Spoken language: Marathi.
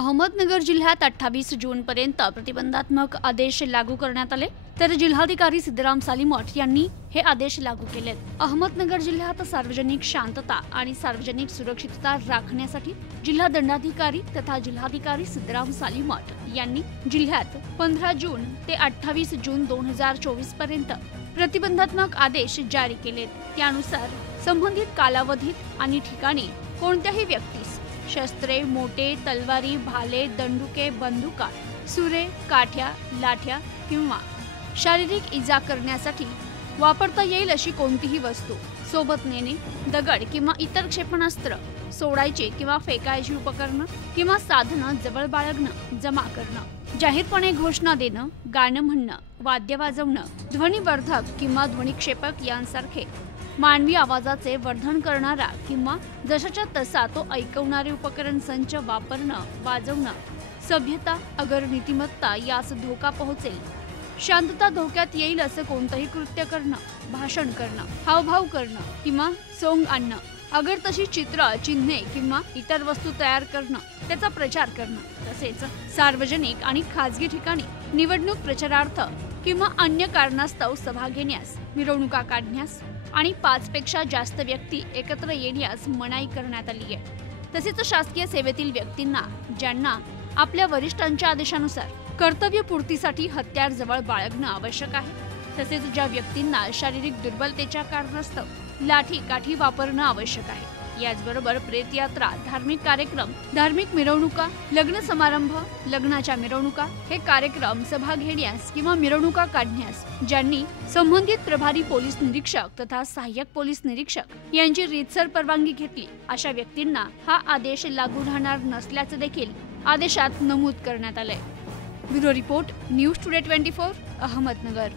अहमदनगर जिल्ह्यात 28 जूनपर्यंत प्रतिबंधात्मक आदेश लागू करण्यात आले, तर जिल्हाधिकारी सिद्धराम सालीमठ यांनी हे आदेश लागू केलेत। अहमदनगर जिल्ह्यात सार्वजनिक शांतता आणि सार्वजनिक सुरक्षितता राखण्यासाठी जिल्हा दंडाधिकारी तथा जिल्हाधिकारी सिद्धराम सालीमठ यांनी जिल्ह्यात 15 जून ते 28 जून 2024 पर्यंत प्रतिबंधात्मक आदेश जारी केलेत। त्यानुसार संबंधित कालावधीत आणि ठिकाणी कोणत्याही व्यक्तीस शस्त्रे, मोटे, तलवारी, भाले, दंडुके, बंदुका, सुरे, काठ्या, लाठ्या किंवा शारीरिक इजा करण्यासाठी वापरता येईल अशी कोणतीही वस्तू सोबत नेणे, दगड किंवा इतर क्षेपणास्त्र सोडायचे किंवा फेकायची उपकरणं किंवा साधनं जवळ बाळगणं, जमा करणं, जाहीरपणे घोषणा देणं, गाणं म्हणणं, वाद्य वाजवणं, ध्वनिवर्धक किंवा ध्वनिक्षेपक यांसारखे मानवी आवाजाचे वर्धन करणारा किंवा जशाच्या तसा तो ऐकवणारे उपकरण संच वापरणं, वाजवणं, सभ्यता अगर नीतिमत्ता यास धोका पोहोचेल, शांतता धोक्यात येईल असं कोणतंही कृत्य करणं, भाषण करणं, हावभाव करणं किंवा सोंग आणणं, अगर तशी चित्र, चिन्हे किंवा इतर वस्तू तयार करणं, त्याचा प्रचार करणं, तसेच सार्वजनिक आणि खाजगी ठिकाणी निवडणूक प्रचारार्थ किंवा अन्य कारणास्तव सभा घेण्यास, मिरवणुका काढण्यास आणि 5 पेक्षा जास्त व्यक्ती एकत्र येण्यास मनाई करण्यात आली आहे। तसेच शासकीय सेवेतील व्यक्तींना ज्यांना आपल्या वरिष्ठांच्या आदेशानुसार कर्तव्यपूर्तीसाठी हत्यार जवळ बाळगणं आवश्यक आहे, तसेच ज्या व्यक्तींना शारीरिक दुर्बलतेच्या कारणास्तव लाठी काठी वापरणं आवश्यक आहे। याचबरोबर प्रेतयात्रा, धार्मिक कार्यक्रम, धार्मिक मिरवणुका, लग्न समारंभ, लग्नाच्या मिरवणुका हे कार्यक्रम सभा घेण्यास किंवा मिरवणुका काढण्यास ज्यांनी संबंधित प्रभारी पोलीस निरीक्षक तथा सहाय्यक पोलीस निरीक्षक यांची रीतसर परवानगी घेतली अशा व्यक्तींना हा आदेश लागू राहणार नसल्याचे देखील आदेशात नमूद करण्यात आले। Bureau report, news today 24, Ahmednagar.